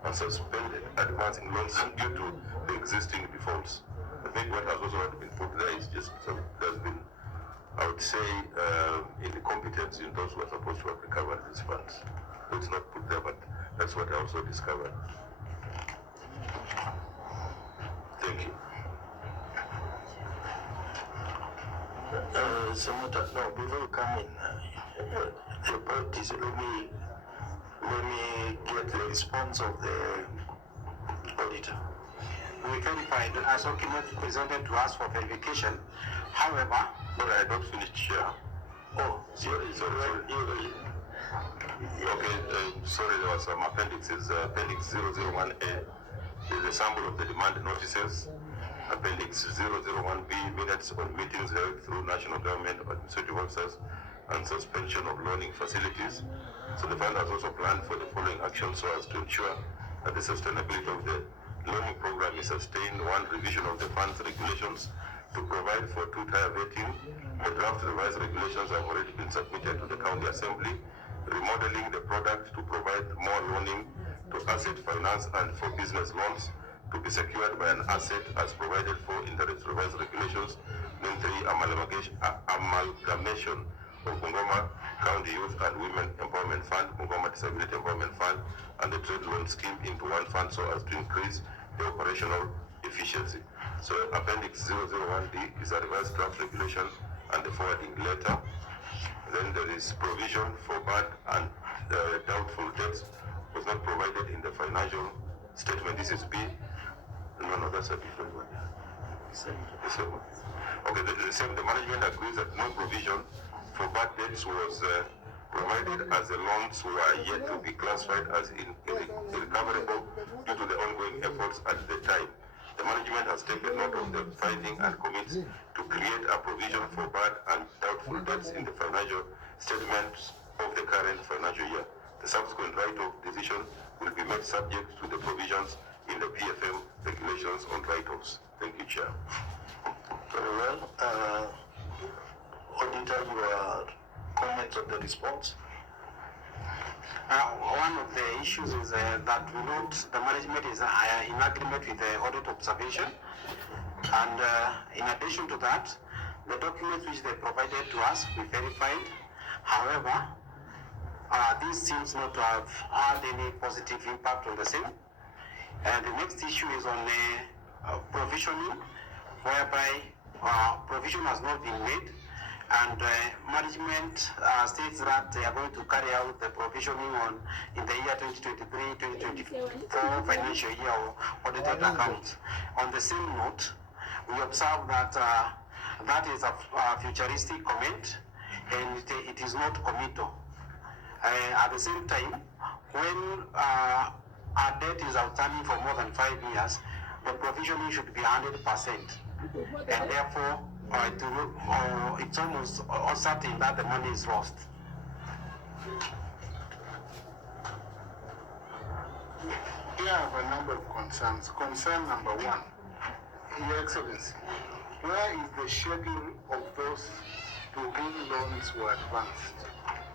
and suspended advancing loans due to the existing defaults. I think what has also not been put there is just there's been, I would say, incompetence in those who are supposed to have recovered these funds. So it's not put there, but that's what I also discovered. Thank you. Senator, no, before you come in, the point is, let me get the response of the auditor. We verified as documents presented to us for verification. However, but I don't finish, Chair. Oh, Sorry. Okay, sorry, there was some appendixes. Appendix 001A is a sample of the demand notices. Appendix 001B, minutes on meetings held through national government administrative officers and suspension of loaning facilities. So the fund has also planned for the following actions so as to ensure that the sustainability of the loaning program is sustained. One, revision of the fund's regulations to provide for two-tier vetting. The draft revised regulations have already been submitted to the County Assembly. Remodeling the product to provide more loaning to asset finance and for business loans to be secured by an asset as provided for in the revised regulations. Then 3, amalgamation of Bungoma County Youth and Women Empowerment Fund, Bungoma Disability Empowerment Fund, and the Trade Loan Scheme into one fund so as to increase the operational efficiency. So Appendix 001D is a revised draft regulation and the forwarding letter. Then there is provision for bad and doubtful debts was not provided in the financial statement. This is B. No, that's a different one. The same one. Okay, the management agrees that no provision for bad debts was provided as the loans were yet to be classified as irrecoverable due to the ongoing efforts at the time. The management has taken note of the finding and commits to create a provision for bad and doubtful debts in the financial statements of the current financial year. The subsequent right-of decision will be made subject to the provisions in the PFM regulations on write-offs. Thank you, Chair. Very well. Auditor, your comments on the response? One of the issues is that we note the management is in agreement with the audit observation, and in addition to that, the documents which they provided to us, we verified. However, this seems not to have had any positive impact on the same. The next issue is on provisioning, whereby provision has not been made, and management states that they are going to carry out the provisioning in the year 2023-2024 financial year or audited accounts. On the same note, we observe that that is a futuristic comment, and it is not committal. At the same time, when our debt is outstanding for more than 5 years, the provisioning should be 100%, and therefore it's almost certain that the money is lost. Here I have a number of concerns. Concern number 1, Your Excellency, where is the schedule of those to whom loans were advanced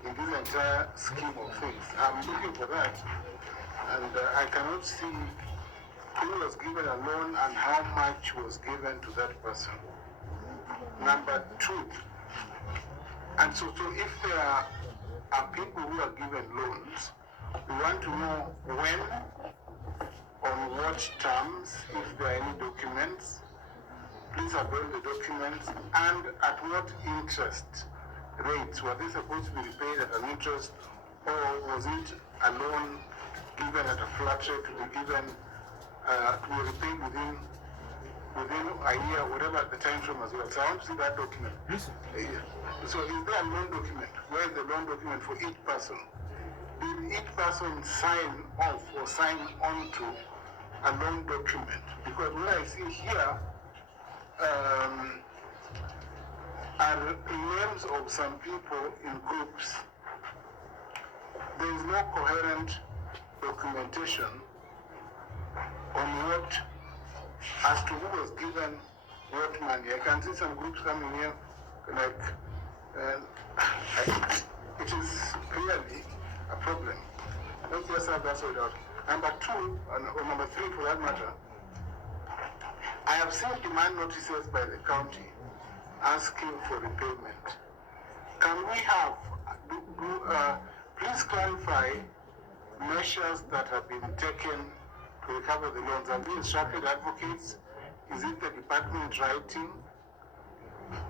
in this entire scheme of things? I'm looking for that, and I cannot see who was given a loan and how much was given to that person. Number 2, And so if there are people who are given loans, we want to know when, on what terms, if there are any documents, please avail the documents, and at what interest rates. Were they supposed to be repaid at an interest, or was it a loan given at a flat rate to be given, to be repaid within a year, whatever the time frame as well? So I want to see that document. So is there a loan document? Where is the loan document for each person? Did each person sign off or sign on to a loan document? Because what I see here are names of some people in groups. There is no coherent documentation on what, as to who was given what money. I can see some groups coming here, like, it is clearly a problem. Let's just have that sorted out. Number two, or number three for that matter, I have seen demand notices by the county asking for repayment. Can we have, please clarify measures that have been taken to recover the loans? Have we instructed advocates? Is it the department writing?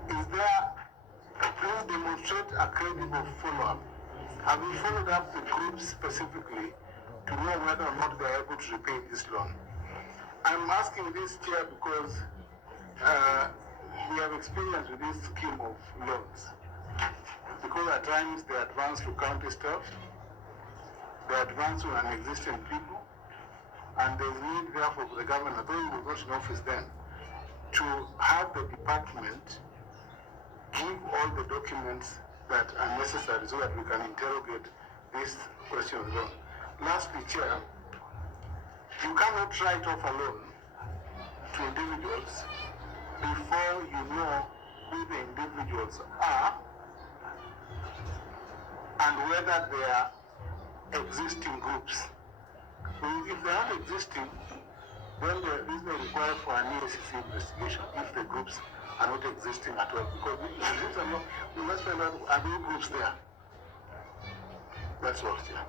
Is there, please demonstrate a credible follow-up. Have we followed up the groups specifically to know whether or not they are able to repay this loan? I'm asking this, Chair, because we have experience with this scheme of loans. Because at times they advance to county staff, they advance to non-existing people, and there is need therefore for the government, though he was not in office then, to have the department give all the documents that are necessary so that we can interrogate this question of loan. Lastly, Chair, you cannot write off a loan to individuals before you know who the individuals are and whether they are existing groups. If they are existing, then this may require for an EACC investigation if the groups are not existing at all. Because if the groups are not, we must find out, are there groups there? That's all, Chair.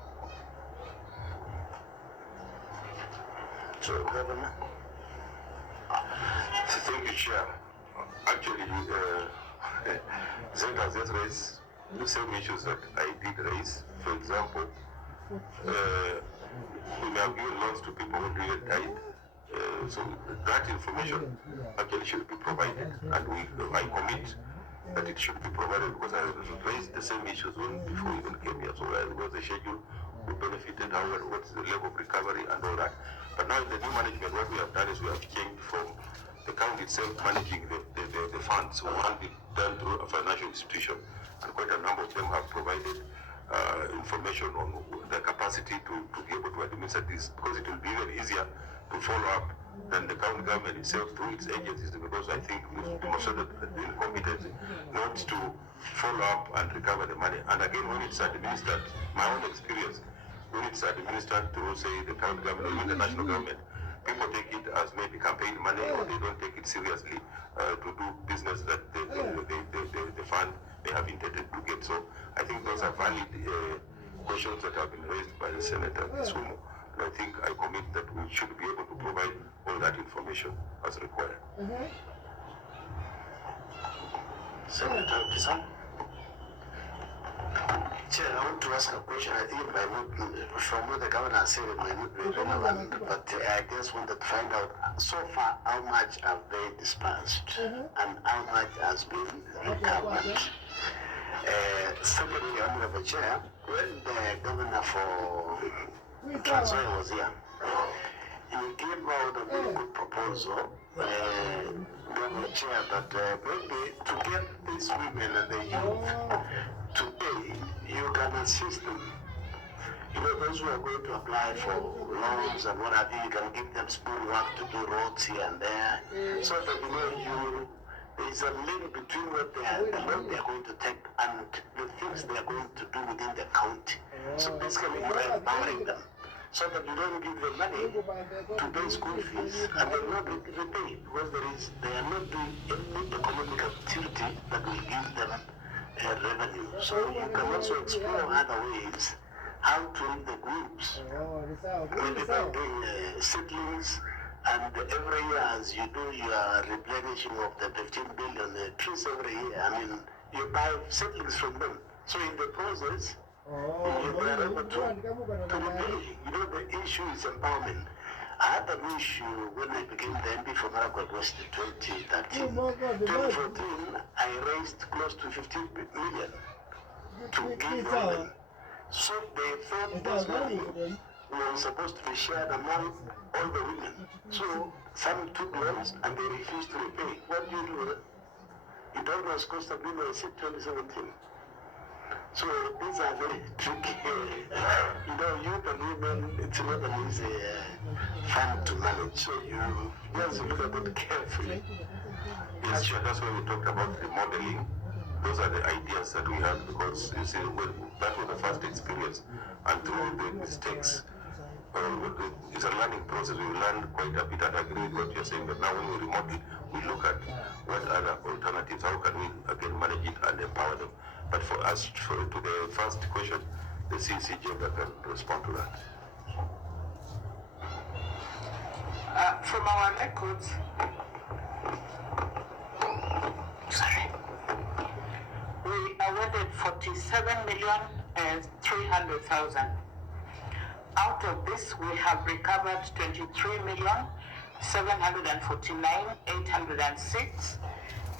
So, Governor. Thank you, Chair. Actually, Zed has just raised the same issues that I did raise. For example, we may have given loans to people who really died. So that information actually should be provided, and I commit that it should be provided, because I raised the same issues before we even came here. So what's the schedule, who benefited, what's the level of recovery and all that. But now in the new management, what we have done is we have changed from the county itself managing the funds, so one be done through a financial institution, and quite a number of them have provided information on the capacity to be able to administer this, because it will be even easier to follow up than the county government itself through its agencies, because I think we've demonstrated the incompetence not to follow up and recover the money. And again, when it's administered, my own experience, when it's administered through, say, the county government or even the national government, people take it as maybe campaign money, or they don't take it seriously to do business that the fund may have intended to get. So I think those are valid questions that have been raised by the Senator Sumo. And I think I commit that we should be able to provide all that information as required. Senator Kisan. Chair, I want to ask a question. I think it might not, from what the governor said, it might not be relevant, but I just wanted to find out, so far, how much have they dispersed and how much has been recovered? Secondly, Honorable Chair, when the governor for Transoy was here, he gave out a very good proposal, Governor Chair, that maybe to get these women and the youth to pay, you can assist them. You know, those who are going to apply for loans and what have you, you can give them small work to do roads here and there, so that, you know, there is a link between what the loan they are going to take and the things they are going to do within the county. So basically, you are empowering them, so that you don't give them money to pay school fees and they will not repay, because they are not doing any economic activity that will give them revenue. So you can also explore other ways how to link the groups. Maybe by doing seedlings, and every year as you do your replenishing of the 15 billion trees every year, I mean, you buy seedlings from them. So in the process, you are able to repay. You know, the issue is empowerment. I had an issue when I became the MP for Marakwet West in 2013. 2014, I raised close to 15 million to give them. So they thought this money was supposed to be shared among all the women. So some took loans and they refused to repay. What do you do? It almost cost a million in 2017. So these are very tricky. You know, youth and women, it's not an easy fund to manage. So you just look at it carefully. Yes, Chair, that's why we talked about remodeling. Those are the ideas that we had, because you see, that was the first experience, and through the mistakes, it's a learning process. We learned quite a bit, and I agree with what you're saying, but now when we remodel, we look at what other alternatives, how can we again manage it and empower them. But for us, to the first question, the CCJ can respond to that. From our records, we awarded 47,300,000. Out of this, we have recovered 23,749,806,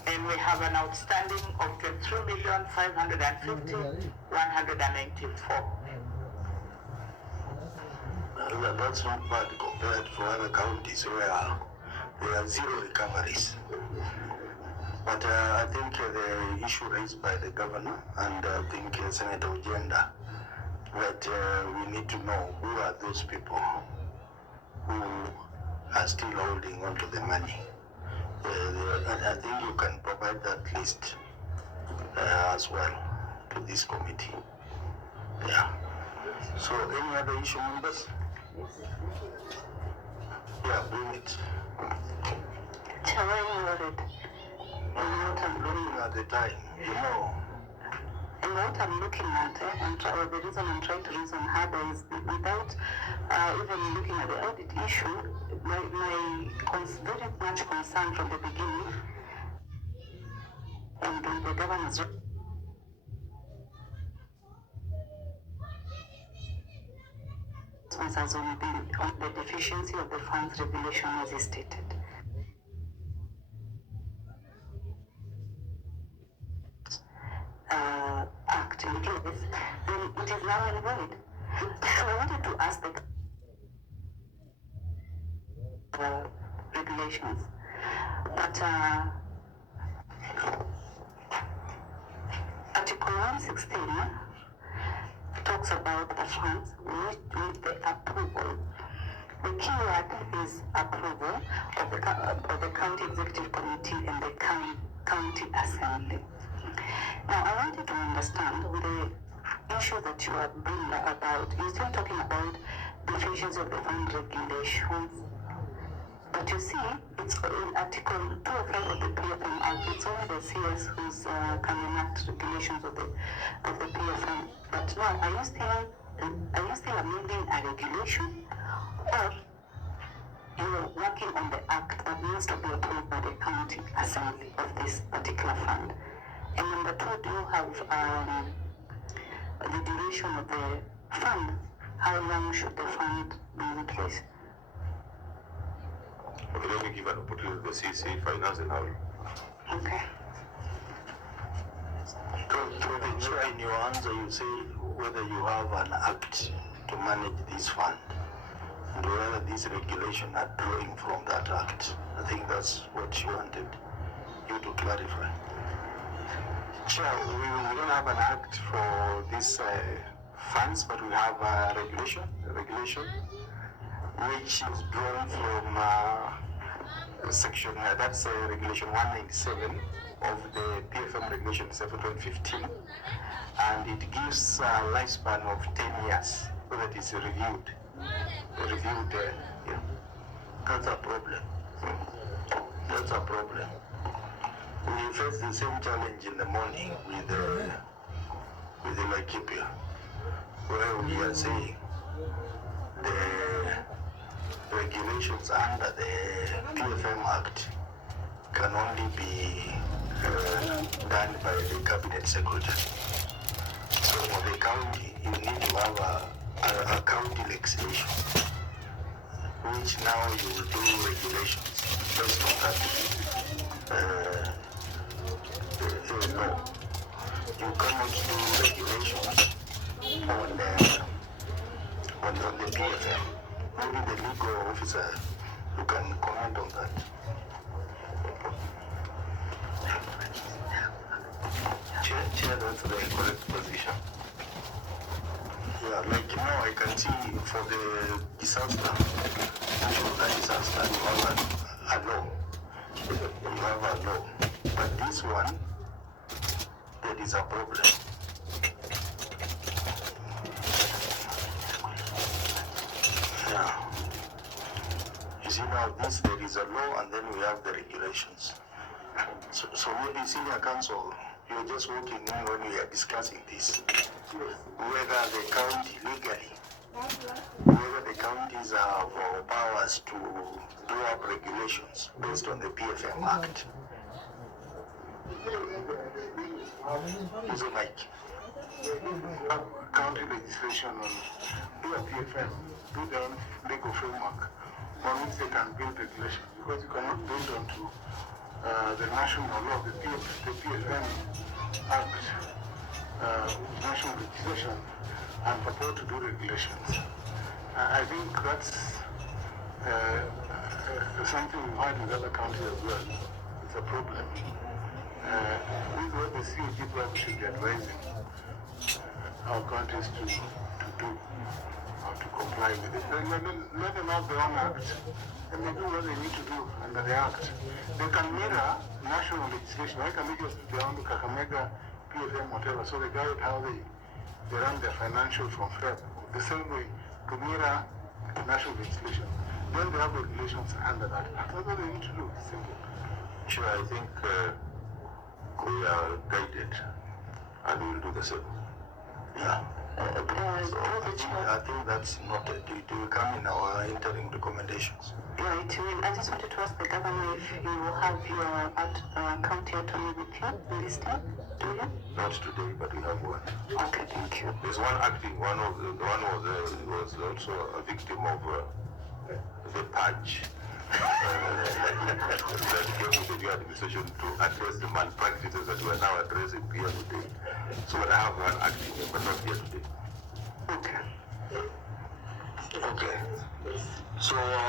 and we have an outstanding of 23,550,194. That's not bad compared to other counties where there are zero recoveries. But I think the issue raised by the governor and I think Senator Ojenda, that we need to know who are those people who are still holding on to the money. I think you can provide that list as well to this committee. Yeah. So any other issue, members? Yeah, bring it. What I'm looking at the time, you know. And what I'm looking at, the reason I'm trying to reason harder is without even looking at the audit issue, my very much concern from the beginning, and the governor's response on the deficiency of the funds regulation as is stated. Act in place, then it is now invalid. So I wanted to ask the regulations, but Article 116 talks about the funds with the approval. The key word is approval of the County Executive Committee and the County Assembly. Now, I wanted to understand with the issue that you are bringing about, you're still talking about deficiency of the fund regulations. But you see, it's in Article 205 of the PFM Act. It's only the CS who's can enact regulations of the PFM. But now, are you still amending a regulation, or you're working on the act that needs to be approved by the County Assembly of this particular fund? And number two, do you have the duration of the fund? How long should the fund be in place? Okay, let me give an opportunity to the CC Finance and Housing. Okay. So in your answer, you say whether you have an act to manage this fund and whether these regulations are drawing from that act. I think that's what you wanted you to clarify. Chair, we don't have an act for these funds, but we have a regulation which is drawn from section, that's regulation 197 of the PFM regulation 7.15, and it gives a lifespan of 10 years so that it's reviewed. That's a problem. That's a problem. we face the same challenge in the morning with the Laikipia, where we are saying the regulations under the PFM Act can only be done by the cabinet secretary. So for the county, you need to have a county legislation, which now you will do regulations based on that. No, you cannot do regulations on the PFM. Maybe the legal officer, you can comment on that. Chair, that's the correct position. Yeah, like now I can see for the disaster, national disaster, you have a law. You have a law. But this one, there is a problem. Yeah. You see now this, there is a law and then we have the regulations. So maybe senior council, you're just working in when we are discussing this. Whether the county legally, whether the counties have powers to draw up regulations based on the PFM Act. Use a mic. County legislation on PFM, do their own legal framework on which they can build regulations, because you cannot build onto the national law, the PFM Act, national legislation, and purport to do regulations. I think that's something we've had in other counties as well. It's a problem. This is what the CAG block should be advising our countries to do, or to comply with it. Let them have their own act, and they do what they need to do under the act. They can mirror national legislation. Why can they just do their own Kakamega, PFM, whatever, so they guide how they run their financials from FED, the same way to mirror national legislation. Then they have regulations under that act. That's what they need to do. It's simple. Sure, I think we are guided and we will do the same. Yeah. I think that's not it. It will come in our interim recommendations. Right. Well, I just wanted to ask the governor if you have your county attorney with you in this time. Do you? Not today, but we have one. Okay, thank you. There's one acting. One was also a victim of the purge. That came with the new administration to address the malpractices that we are now addressing here today. So I have one acting, but not here today. Okay. Okay. So